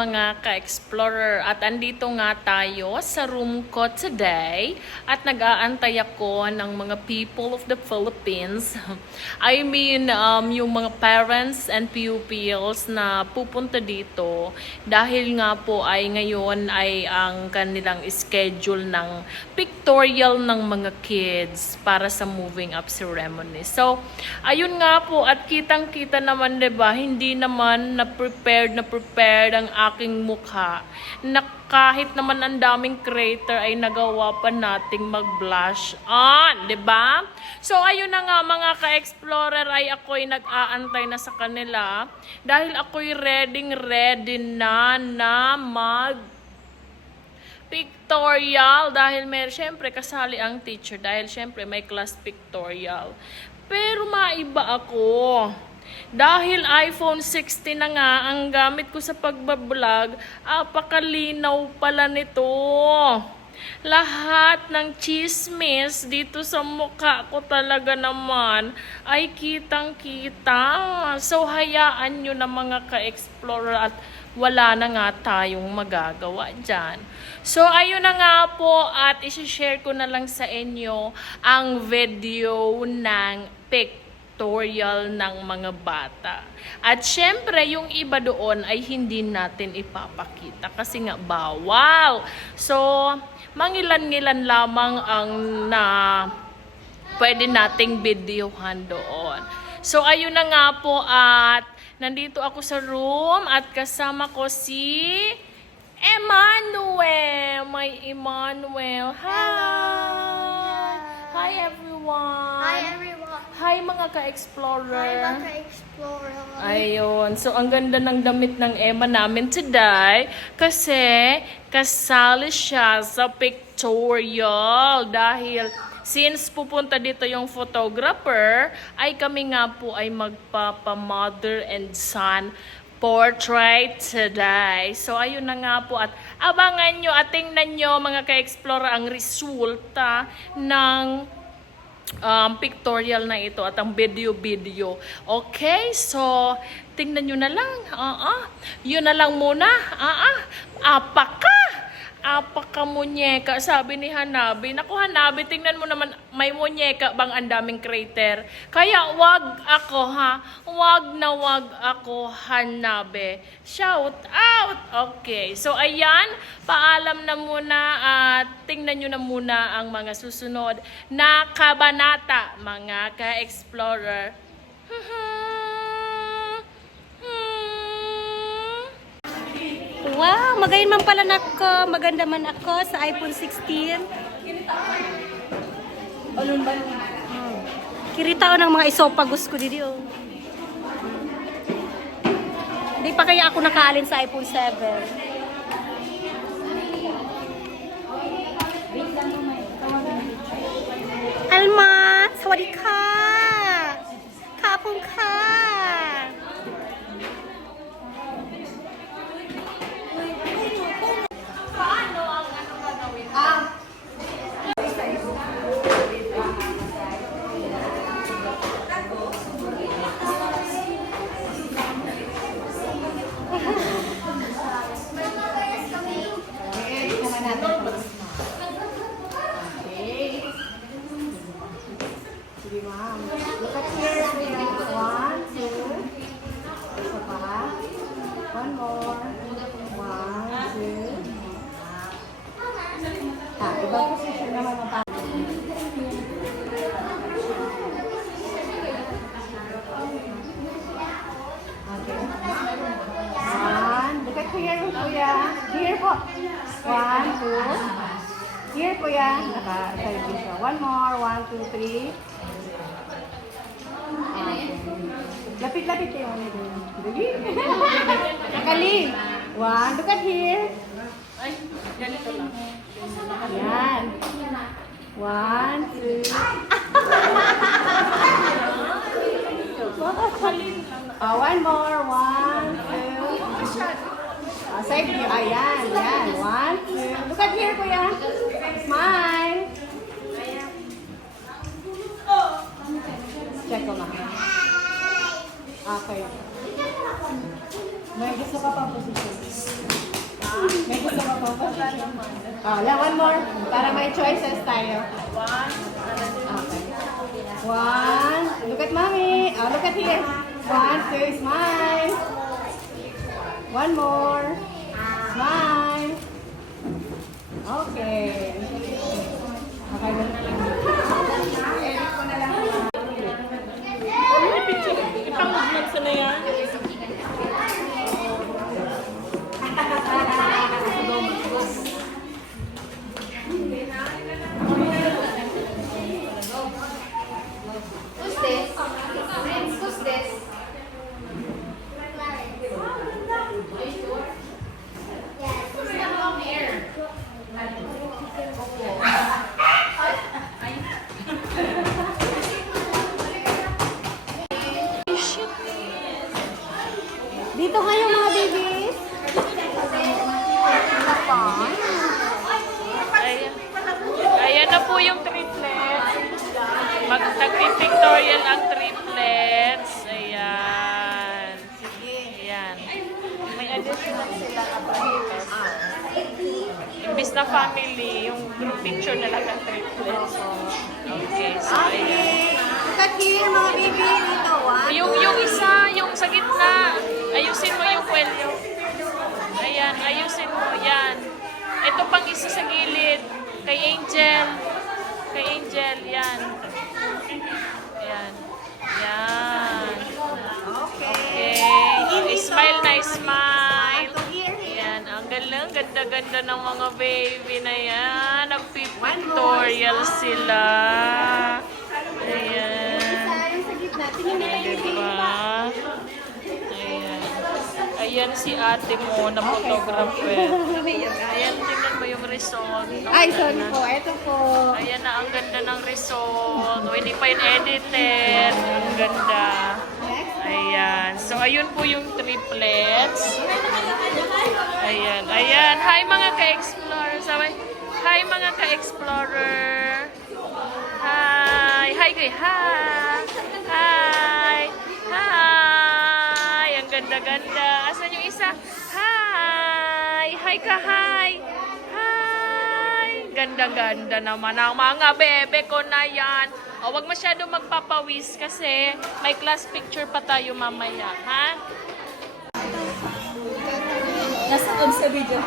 mga ka-explorer at andito nga tayo sa room ko today at nag-aantay ako ng mga people of the Philippines. I mean, yung mga parents and pupils na pupunta dito dahil nga po ay ngayon ay ang kanilang schedule ng pictorial ng mga kids para sa moving up ceremony. So, ayun nga po at kitang-kita naman, 'di ba? Hindi naman na prepared ang aking mukha na kahit naman ang daming crater ay nagawa pa nating mag-blush on, 'di ba? So ayun na nga mga ka-explorer ay ako'y nag-aantay na sa kanila dahil ako'y ready na mag pictorial dahil syempre kasali ang teacher dahil syempre may class pictorial. Pero maiba ako. Dahil iPhone 16 na nga ang gamit ko sa pagbablog, apakalinaw pala nito. Lahat ng chismis dito sa mukha ko talaga naman ay kitang-kita. So hayaan nyo na mga ka-explorer at wala na nga tayong magagawa dyan. So ayun na nga po at isi-share ko na lang sa inyo ang video ng pictorial ng mga bata. At syempre, yung iba doon ay hindi natin ipapakita kasi nga bawal. So, mangilan-ngilan lamang ang na pwede nating videohan doon. So, ayun na nga po at nandito ako sa room at kasama ko si Emmanuel. May Emmanuel. Hi! Hi everyone! Hi everyone! Hi mga ka-explorer! Hi mga ka-explorer! Ayun. So, ang ganda ng damit ng Emma namin today kasi kasali siya sa pictorial dahil since pupunta dito yung photographer, ay kami nga po ay magpapa-mother and son portrait today. So, ayun na nga po. At abangan nyo at tingnan nyo mga ka-explorer ang resulta ng pictorial na ito at ang video. Okay? So, tingnan nyo na lang. Yun na lang muna. Apaka munyeka, sabi ni Hanabi. Naku Hanabi, tingnan mo naman, may munyeka bang ang daming crater? Kaya wag ako ha, wag ako Hanabi. Shout out! Okay, so ayan, paalam na muna at tingnan nyo na muna ang mga susunod na kabanata, mga ka-explorer. Wow, magayon man pala nako, maganda man ako sa iPhone 16. Kirita ko ng mga isopagos ko dito. Hindi pa kaya ako nakaalin sa iPhone 7. Alma, sawadee ka. Kapong ka. Look at here. 1, 2. Isa pa. One more. 1, 2. Ibang position naman ang pa. Okay. 1. Look at here, kuya. Here po. 1, 2. Here, kuya. Naka-side siya. One more. 1, 2, 3. Lapit-lapit kayo. Nakali. 1. Look at here. Ay, ganito lang. Yan. 1, 2. One more. 1, 2. Side view. Ayan. Yan. 1, 2. Look at here, kuya. Smile. Check ko lang. Okay. May gusto ka pa position. May gusto ka pa ba? One more. Para may choices tayo. Okay. One. Look at mommy. Look at here. 1, 2, smile. One more. Smile. Okay. Okay. Edit ko na lang. Ipang-vlog sa na yan. Who's this? Who's this? Dito kayo mga babies. Ayan. Ayan na po yung triplets. Nag-pictorial ang triplets. Ayan. Ayan. May additional sila apparatus. Imbis na family, yung group picture na lang ang triplets. Okay, so ayan. Okay. Look at here mga baby. Dito. Yung isa, yung sa gitna, ayusin mo yung kwelyo. Ayan, ayusin mo. Yan. Ito pang isa sa gilid. Kay Angel. Kay Angel, yan. Yan. Yan. Okay. Okay. Smile na, smile. To here. Yan. Ang galang, ganda-ganda ng mga baby na yan. Nag-pictorial sila. Ayan. Yung sa gitna. Tingin nila yung baby. Diba? Ayan. Ayan si ate mo na photographer. Ayan, tingnan mo yung result. Ay, sorry po. Ito po. Ayan na, ang ganda ng result. O, hindi pa yun edited. Ang ganda. Ayan. So, ayun po yung triplets. Ayan. Ayan. Hi mga ka-explorer. Sabay. Hi mga ka-explorer. Hi. Hi kay. Hi. Hi. Hi. Ang ganda-ganda. Asan yung isa? Hi. Hi ka. Hi. Hi. Ganda-ganda naman ang mga bebe ko na yan. O, wag masyado magpapawis kasi may class picture pa tayo mamaya, ha? Nasaan sa video?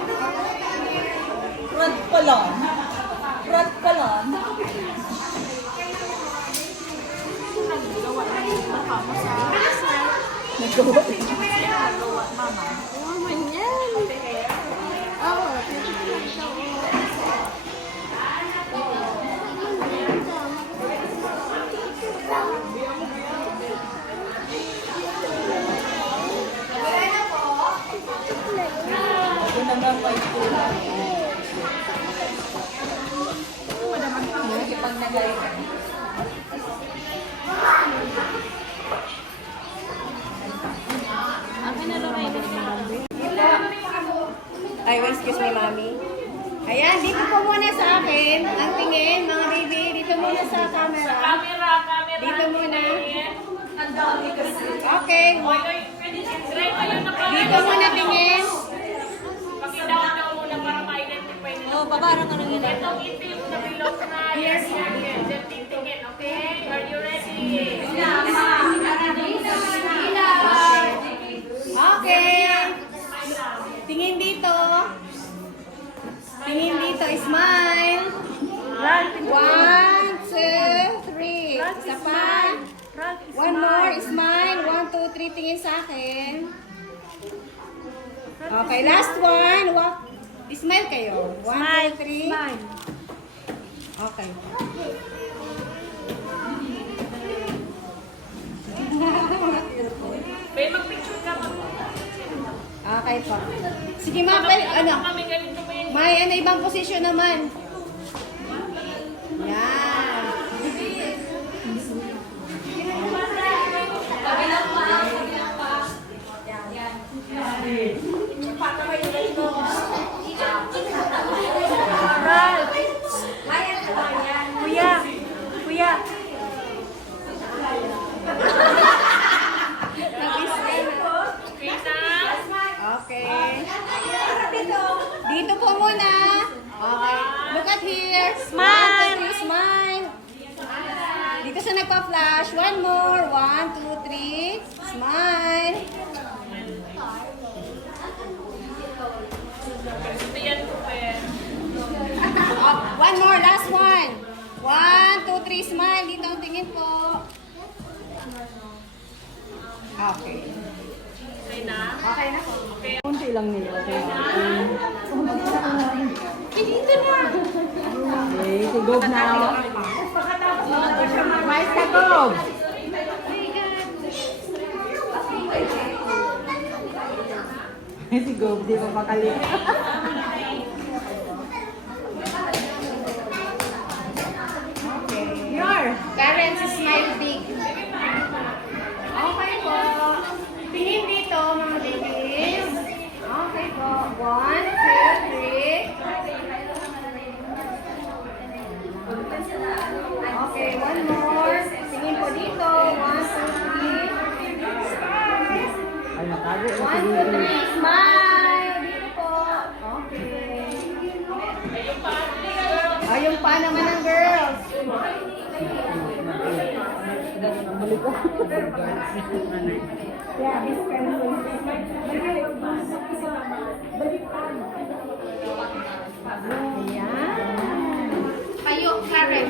Rod pa lang. Rod pa lang. Nagawa. Ako naman may tulad. Pag nagay. Ay, excuse me, mami. Ayan, dito po muna sa akin. Ang tingin, mga baby. Dito muna sa camera. Camera. Dito muna. Okay. Dito muna tingin. Pakita ko muna para ma-identify nyo. Oh, babarang ano yun. Itong itim na bilog na yes, yan. Diyan titingin, okay? Are you ready? Okay. Tingin dito. Tingin dito. Smile. 1, 2, 3. Isa pa. One more. Smile. 1, 2, 3. Tingin sa akin. Okay. Last one. Smile kayo. 1, 2, 3. Okay. May mag-picture ka ba? Okay po. Sige ma, ano? Kami ganito ba yan? May ano ibang posisyon naman. Yan. Kuya! Kuya! Nag-smile. Kita? Okay. Dito po muna. Okay. Look at here. Smile. 1, 2, 3, smile. Dito sa nagpa-flash. One more. 1, 2, 3. Smile. One more. Last one. 1, 2, 3. Smile. Dito ang tingin po. Okay. Okay na? Okay na po. Kunti lang nila. Dito na. Okay, sigog na. Mais ka, Gob. Si Gob, di pa makali. Karen, smile big. Okay po. Tingin dito, mga babies. Okay po. 1, 2, 3. Okay, one more. Tingin po dito. 1, 2, 3. Ay, nakago. 1, 2, 3. Smile. Dito po. Okay. Ay, yung pa naman ng girls. Kayo, Karen.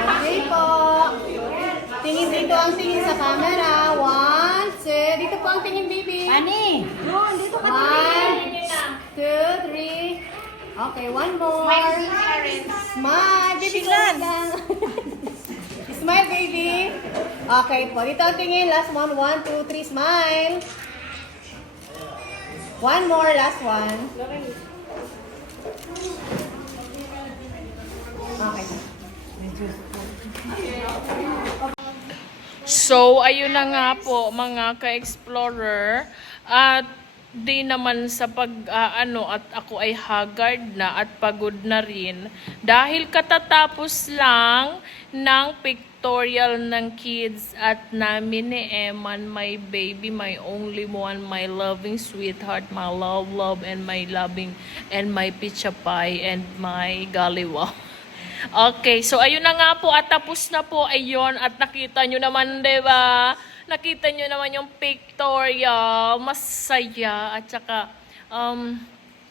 Okay po. Tingin dito ang tingin sa camera. 1, 2. Dito po ang tingin, baby. Ani? Doon, dito ka tingin. 1, 2, 3. Okay, one more. Smile, baby. Smile, baby. Okay po. Dito ang tingin. Last one. 1, 2, 3. Smile. One more. Last one. Okay. So, ayun na nga po mga ka-explorer. At di naman sa at ako ay haggard na at pagod na rin dahil katatapos lang ng pictorial ng kids at namin ni Eman, my baby, my only one, my loving sweetheart, my love, and my loving, and my picha pie, and my galiwa. Okay, so ayun na nga po at tapos na po, ayun, at nakita nyo naman, diba? Nakita nyo naman yung pictorial, masaya, at saka,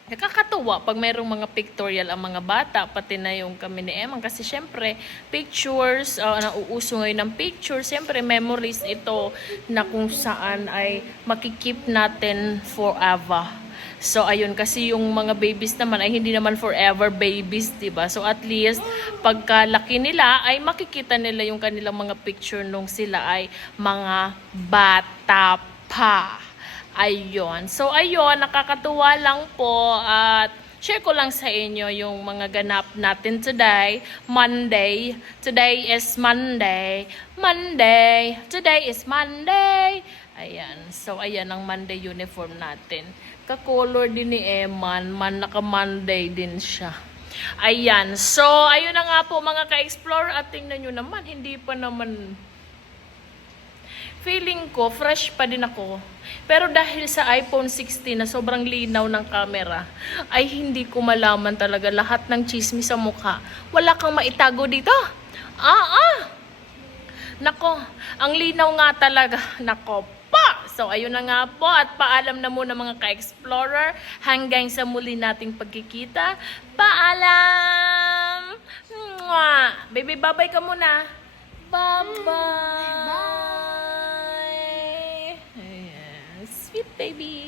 nakakatuwa pag mayroong mga pictorial ang mga bata, pati na yung kami ni Eman. Kasi syempre, pictures, nauuso ngayon ng pictures, syempre memories ito na kung saan ay makikip natin forever. So, ayun, kasi yung mga babies naman ay hindi naman forever babies, diba? So, at least, pagkalaki nila, ay makikita nila yung kanilang mga picture nung sila ay mga bata pa. Ayun. So, ayun, nakakatuwa lang po at share ko lang sa inyo yung mga ganap natin today, Monday. Today is Monday. Monday. Today is Monday. Ayan. So, ayan ang Monday uniform natin. Ka-color din ni Eman. Naka-Monday din siya. Ayan. So, ayun na nga po mga ka-explore. At tingnan nyo naman, hindi pa naman... Feeling ko, fresh pa din ako. Pero dahil sa iPhone 16 na sobrang linaw ng camera, ay hindi ko malaman talaga lahat ng chismis sa mukha. Wala kang maitago dito. Nako, ang linaw nga talaga. Nako pa! So, ayun na nga po. At paalam na muna mga ka-explorer. Hanggang sa muli nating pagkikita. Paalam! Mwah! Baby, bye-bye ka muna. Bye-bye! Sweet baby!